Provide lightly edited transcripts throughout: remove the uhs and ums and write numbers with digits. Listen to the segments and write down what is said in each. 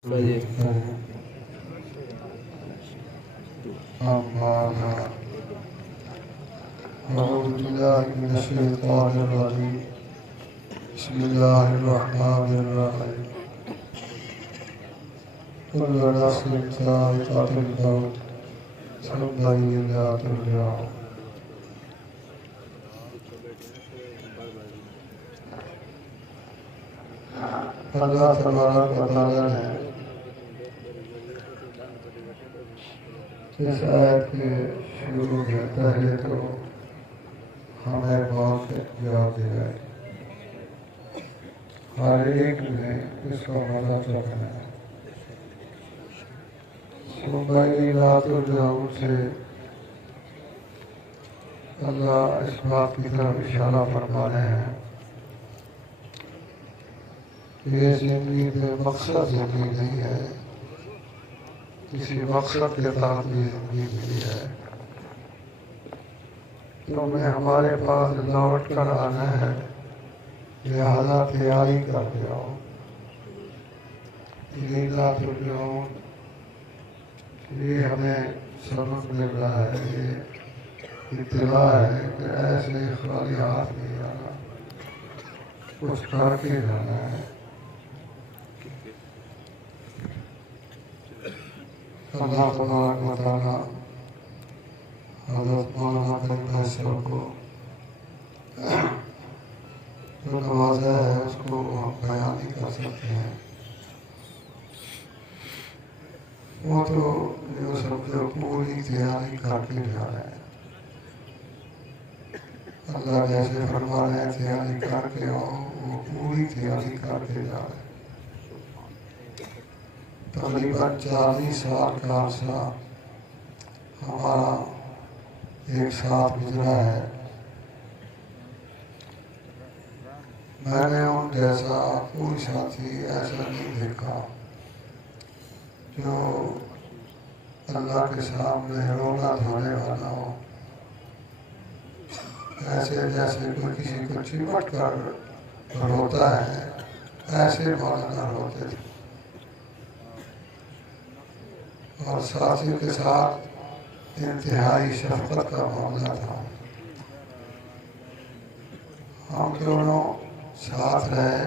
أعوذ بالله من الشيطان الرجيم بسم الله الرحمن الرحيم كل نفس ذائقة الموت ثم إلينا ترجعون اللہ تبارک و تعالیٰ نے اس آیت کے شروع میں پہلے تو ہمیں موت یاد دلائی، ہر ایک نے اس کا مزہ چکھنا ہے۔ ثم إلينا ترجعون سے اللہ اس بات کی طرف اشارہ فرما رہے ہیں یہ زندگی میں مقصد زندگی نہیں ہے، کسی مقصد کے تحت یہ زندگی ملی ہے، تمہیں ہمارے پاس لوٹ کر آنا ہے، لہذا تیاری کر کے آؤ۔ إلينا ترجعون یہ ہمیں سبق مل رہا ہے، یہ اطلاع ہے کہ ایسے خالی ہاتھ نہیں آنا، کچھ کر کے جانا ہے۔ اللہ تبارک و تعالیٰ حضرت مولانا طیب صاحب کو جو نوازا ہے اس کو ہم بیان نہیں کر سکتے ہیں، وہ تو جو سب جو پوری تیاری کر کے جا رہے ہیں، اللہ جیسے فرما رہے ہیں تیاری کر کے آؤ، وہ پوری تیاری کر کے جا رہے ہیں۔ تقریباً 40 سال کا عرصہ ہمارا ایک ساتھ گزرا ہے، میں نے ان جیسا کوئی ساتھی ایسا نہیں دیکھا جو اللہ کے سامنے رونا دھونے والا ہو، ایسے جیسے کوئی کسی کو چمٹ کر روتا ہے ایسے مولانا روتے تھے، اور ساتھیوں کے ساتھ انتہائی شفقت کا معاملہ تھا۔ ہم دونوں ساتھ رہے،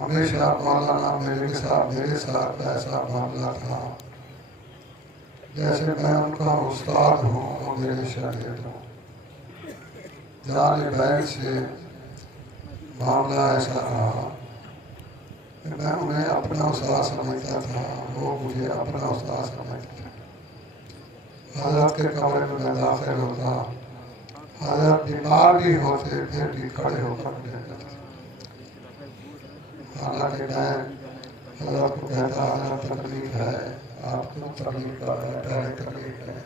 ہمیشہ مولانا میرے ساتھ ایسا معاملہ تھا جیسے میں ان کا استاد ہوں اور میرے شاگرد ہوں۔ جان بین سے معاملہ ایسا رہا کہ میں انہیں اپنا استاد سمجھتا تھا، وہ مجھے اپنا استاد سمجھتے تھے۔ حضرت کے کمرے میں میں داخل ہوتا، حضرت بیمار بھی ہوتے پھر بھی کھڑے ہو کر دیتے تھے، حالانکہ میں حضرت کو کہتا حضرت تکلیف ہے، آپ کو تکلیف کا ہے، پہلے تکلیف ہے۔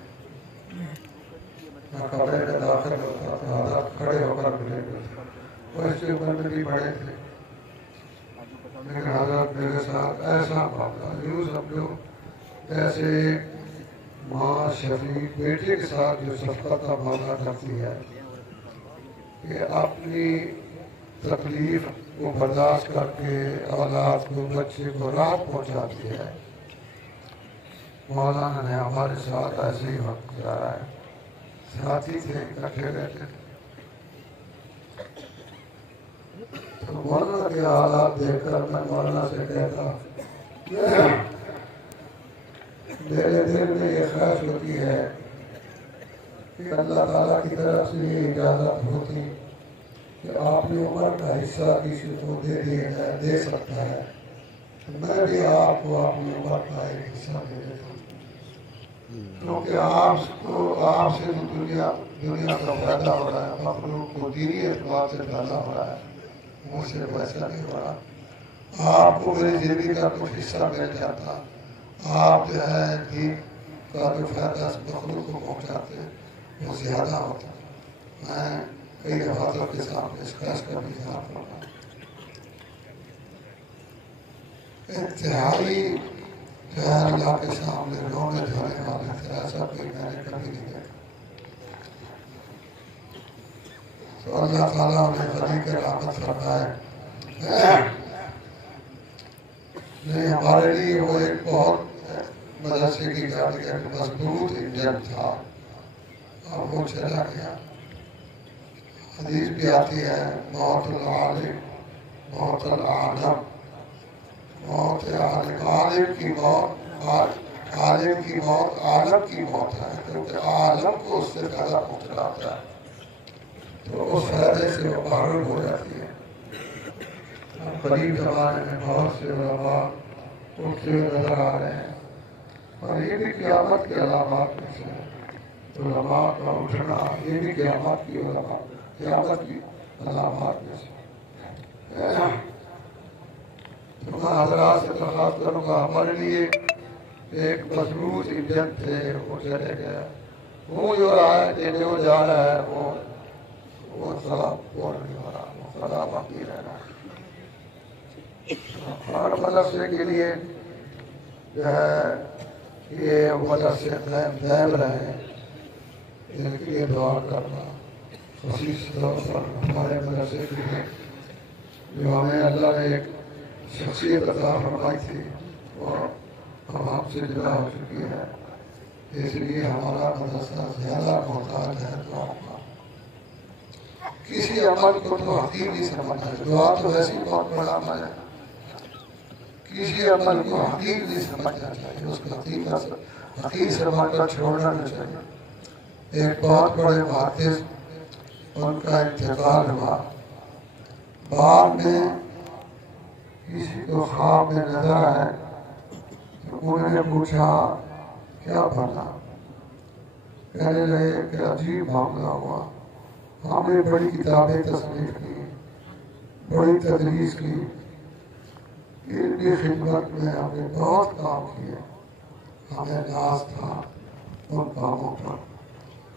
میں کمرے میں داخل ہوتا تو حضرت کھڑے ہو کر ملے گئے، وہ اس کے عمر میں بھی بڑے تھے، لیکن حضرت میرے ساتھ ایسا معاملہ یوں سمجھو جیسے ماں شفیق بیٹے کے ساتھ جو شفقت کا معاملہ کرتی ہے کہ اپنی تکلیف کو برداشت کر کے اولاد کو بچے کو راحت پہنچاتی ہے، مولانا نے ہمارے ساتھ ایسے ہی وقت گزارا ہے، ساتھی تھے، اکٹھے رہتے تھے۔ تو مولانا کے حالات دیکھ کر میں مولانا سے کہتا میرے دل میں یہ خواہش ہوتی ہے کہ اللہ تعالیٰ کی طرف سے یہ اجازت ہوتی کہ آپ نے عمر کا حصہ کسی کو دے سکتا ہے، تو میں بھی آپ کو اپنی عمر کا ایک حصہ دے دیتا ہوں، کیونکہ آپ سے دنیا کا فائدہ ہو رہا ہے، مخلوق کو دینی اعتبار سے فائدہ ہو رہا ہے، مجھ سے ویسا نہیں ہو رہا۔ آپ کو میری زندگی کا کچھ حصہ مل جاتا، آپ جو ہے دین کا جو فائدہ مخلوق کو پہنچاتے ہیں وہ زیادہ ہوتا۔ میں کئی دفعہ کے سامنے اس خیش کا بھی اظہار کرتا ہوں، انتہائی جو ہے اللہ کے سامنے رونے دھونے والے تھے، ایسا کوئی میں نے کبھی نہیں دیکھا۔ تو اللہ تعالیٰ انہیں غنی کے رحمت فرمائے، نہیں ہمارے لیے وہ ایک بہت مدرسے کی گاڑی کا مضبوط انجن تھا، اور وہ چلا گیا۔ حدیث بھی آتی ہے موت العالم موت العالم، موت عالم کی موت عالم کی موت عالم کی موت ہے، کیونکہ عالم کو اس سے پہلا پکڑاتا ہے تو اس فائدے سے وہ محروم ہو جاتی ہے۔ قریب زمانے میں بہت سے علماء اٹھتے ہوئے نظر آ رہے ہیں، اور یہ بھی قیامت کی علامات میں سے ہے، علماء کا اٹھنا یہ بھی قیامت کی علامات میں سے۔ تو میں حضرات سے درخواست کروں گا، ہمارے لیے ایک مضبوط انجن تھے، وہ چلے گیا، وہ جو رہا ہے کہ جو جا رہا ہے وہ سلام بول نہیں ہو رہا، وہ سلام باقی رہ رہا ہے۔ ہر مدرسے کے لیے جو ہے یہ مدرسے دائم رہے، ان کے لیے دعا کرنا، خصوص طور پر ہمارے مدرسے کے لیے جو ہمیں اللہ نے ایک شخصیت عطا فرمائی تھی، وہ ہم سے جدا ہو چکی ہے، اس لیے ہمارا مدرسہ زیادہ محتاج ہے دعا کا۔ کسی عمل کو تو حقیر نہیں سمجھنا، دعا تو ایسی بہت بڑا عمل ہے، کسی عمل کو حقیر نہیں سمجھنا چاہیے، اس کو حقیر سمجھ کر چھوڑنا نہیں چاہیے۔ ایک بہت بڑے محدث، ان کا انتقال ہوا، بعد میں کسی کو خواب میں نظر آئے، انہوں نے پوچھا کیا بنا؟ کہنے لگے کہ عجیب معاملہ ہوا، ہم نے بڑی کتابیں تصنیف کی، بڑی تدریس کی، ان کی خدمت میں ہم نے بہت کام کیے، ہمیں ناز تھا ان کاموں پر،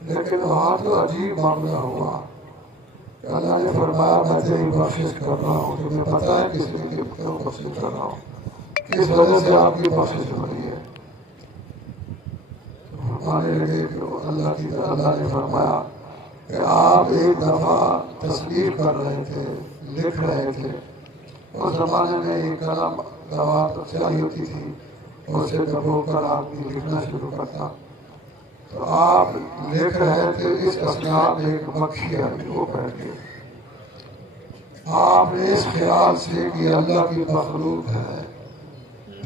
لیکن وہاں تو عجیب معاملہ ہوا کہ اللہ نے فرمایا میں تیری بخشش کر رہا ہوں، تمہیں پتہ ہے کس لیے کیوں بخشش کر رہا ہوں، کس وجہ سے آپ کی بخشش ہو رہی ہے؟ ہمارے لگے کہ اللہ نے فرمایا کہ آپ ایک دفعہ تصنیف کر رہے تھے، لکھ رہے تھے، اس زمانے میں یہ قلم دوات چاہیے ہوتی تھی، اس سے دبو کر آدمی لکھنا شروع کرتا، تو آپ لکھ رہے تھے، اس اثناء میں ایک مکھی آئی، وہ بیٹھ گئی، آپ نے اس خیال سے کہ اللہ کی مخلوق ہے،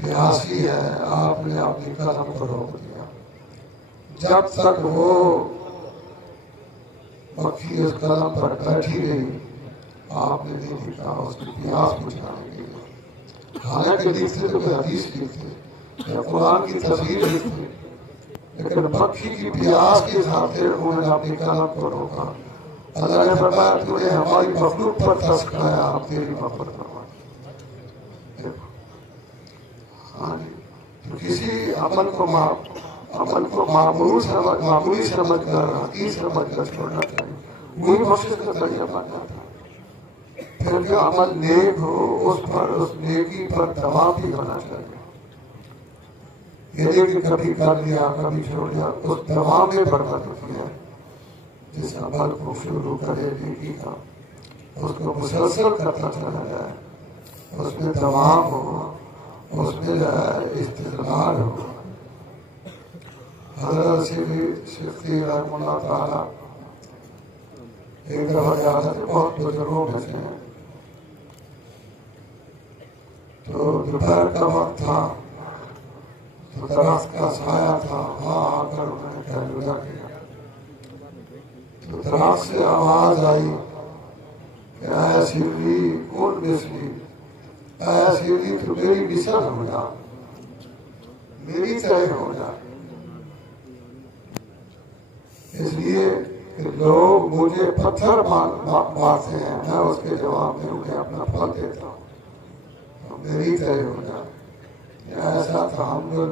پیاسی ہے، آپ نے اپنی قلم کو روک دیا، جب تک وہ مکھی اس قلم پر بیٹھی رہی آپ نے نہیں لکھا اس کی پیاس بجھانے کے لیے، حالانکہ لکھتے تو کوئی حدیث لکھتے یا قرآن کی تفسیر لکھتے، لیکن مکھی کی پیاس کی خاطر انہوں نے اپنی قلم کو روکا۔ اللہ نے فرمایا تو نے ہماری مخلوق پر ترس کھایا، ہم تیری مغفرت فرمائیں۔ ہاں جی، تو کسی عمل کو معمولی سمجھ کر حقیر سمجھ کر چھوڑنا چاہیے، وہی بخشش کا ذریعہ بن جاتا ہے۔ پھر جو عمل نیک ہو اس نیکی پر دوام بھی ہونا چاہیے، یہ نہیں کہ کبھی کر لیا کبھی چھوڑ دیا، اس دوام میں برکت ہوتی ہے۔ جس عمل کو شروع کرے نیکی کا اس کو مسلسل کرتا چلا جائے، اس میں دوام ہو، اس میں استقرار ہو۔ حضرت شفیع رحمہ اللہ تعالیٰ ایک دفعہ جا رہے تھے، بہت بزرگوں میں سے ہیں، تو دوپہر کا وقت تھا، تو درخت کا سایہ تھا، وہاں آ کر انہوں نے ٹہلنا کیا، تو درخت سے آواز آئی کہ اے سیوری کون مثلی، اے سیوری تو میری مثل ہو جا، میری طرح ہو جا۔ اس لیے کہ لوگ مجھے پتھر مارتے ہیں، میں اس کے جواب میں انہیں اپنا پھل دیتا ہوں، میری طرح ہو جائے۔ ایسا تحمل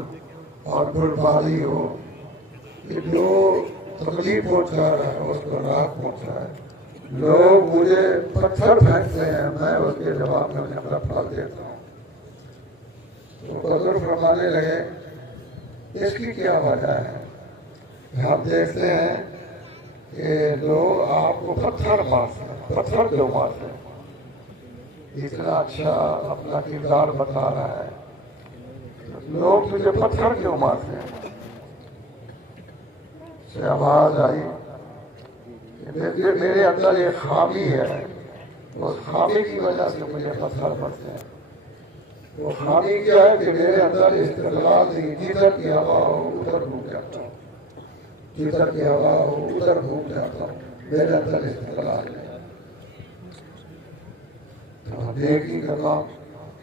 اور بردباری ہو کہ جو تکلیف پہنچا رہا ہے اس کو راحت پہنچا ہے، لوگ مجھے پتھر پھینکتے ہیں، میں اس کے جواب میں انہیں اپنا پھل دیتا ہوں۔ تو بزرگ فرمانے لگے اس کی کیا وجہ ہے؟ ہم دیکھتے ہیں کہ لوگ آپ کو پتھر مارتے ہیں، پتھر کیوں مارتے ہیں؟ اتنا اچھا اپنا کردار بتا رہا ہے، لوگ تجھے پتھر کیوں مارتے ہیں؟ سے آواز آئی کہ میرے اندر ایک خامی ہے، اس خامی کی وجہ سے مجھے پتھر پڑتے ہیں۔ وہ خامی کیا ہے کہ میرے اندر استقلال نہیں، جدھر کی ہوا ہو ادھر گھوم جاتا ہوں، جدھر کی ہوا ہو ادھر گھوم جاتا ہوں، میرے اندر استقلال نہیں۔ تو دیکھی کہ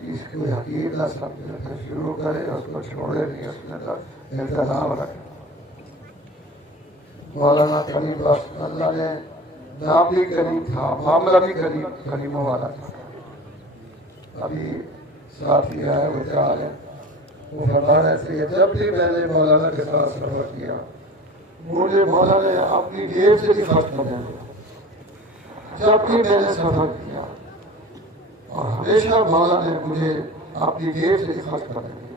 اس کو حقیق نہ سمجھے، پھر شروع کرے اس کو چھوڑے نہیں، اس میں التزام رکھے۔ مولانا کریم بس اللہ نے نام بھی کریم تھا، معاملہ بھی کریموں والا تھا۔ ابھی ساتھی آئے وہ جا رہے، وہ فرما رہے تھے جب بھی میں نے مولانا کے ساتھ سفر کیا مجھے مولانا نے اپنی جیب سے بھی خرچ کر دیا، جب بھی میں نے سفر کیا اور ہمیشہ مولانا نے مجھے اپنی جیب سے بھی خرچ کر دیا۔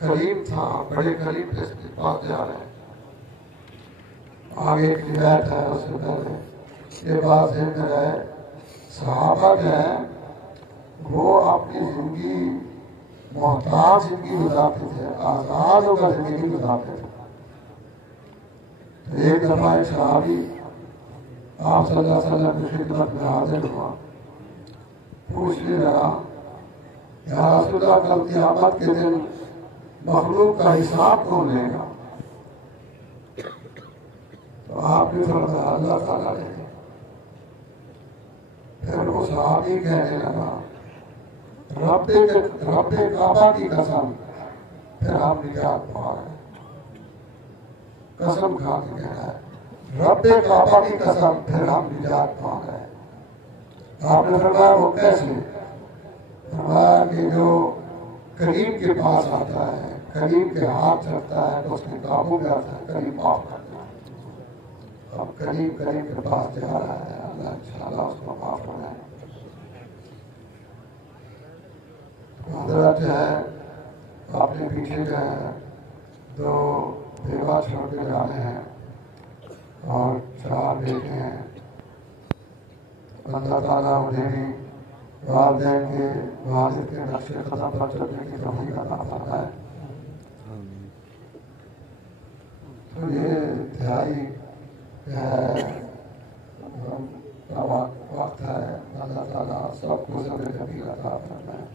کریم تھا، بڑے کریم کے پاس جا رہے ہیں۔ آگے ایک روایت ہے، اس سے پہلے یہ بات ذہن میں رہے، صحابہ جو ہیں وہ اپنی زندگی محتاج زندگی گزارتے تھے، آزاد ہو کر زندگی گزارتے تھے۔ ایک دفعہ ایک صحابی آپ صلی اللہ علیہ وسلم کی خدمت میں حاضر ہوا، پوچھنے لگا یا رسول اللہ کل قیامت کے دن مخلوق کا حساب کون لے گا؟ تو آپ نے فرمایا اللہ تعالیٰ لے گا۔ پھر وہ صحابی کہنے لگا رب کعبہ کی قسم، پھر ہم نجات پا گئے۔ قسم کھا کے کہہ رہا ہے رب کعبہ کی قسم، پھر ہم نجات پا گئے۔ آپ نے فرمایا وہ کیسے؟ فرمایا کہ جو کریم کے پاس آتا ہے، کریم کے ہاتھ چڑھتا ہے تو اس کے قابو میں آتا ہے، کریم معاف کرتا ہے۔ اب کریم کے پاس جا رہا ہے، اللہ انشاءاللہ اس کو معاف کرائے۔ حضرت ہے اپنے پیچھے جو ہے دو بیوہ چھوڑ کے جا رہے ہیں اور 4 بیٹے ہیں۔ اللہ تعالیٰ انہیں بھی والدین کے والد کے نقش قدم پر چلنے کی توفیق عطا فرمائے۔ تو یہ انتہائی وقت ہے، اللہ تعالیٰ سب کو سب جمیل عطا فرمائے۔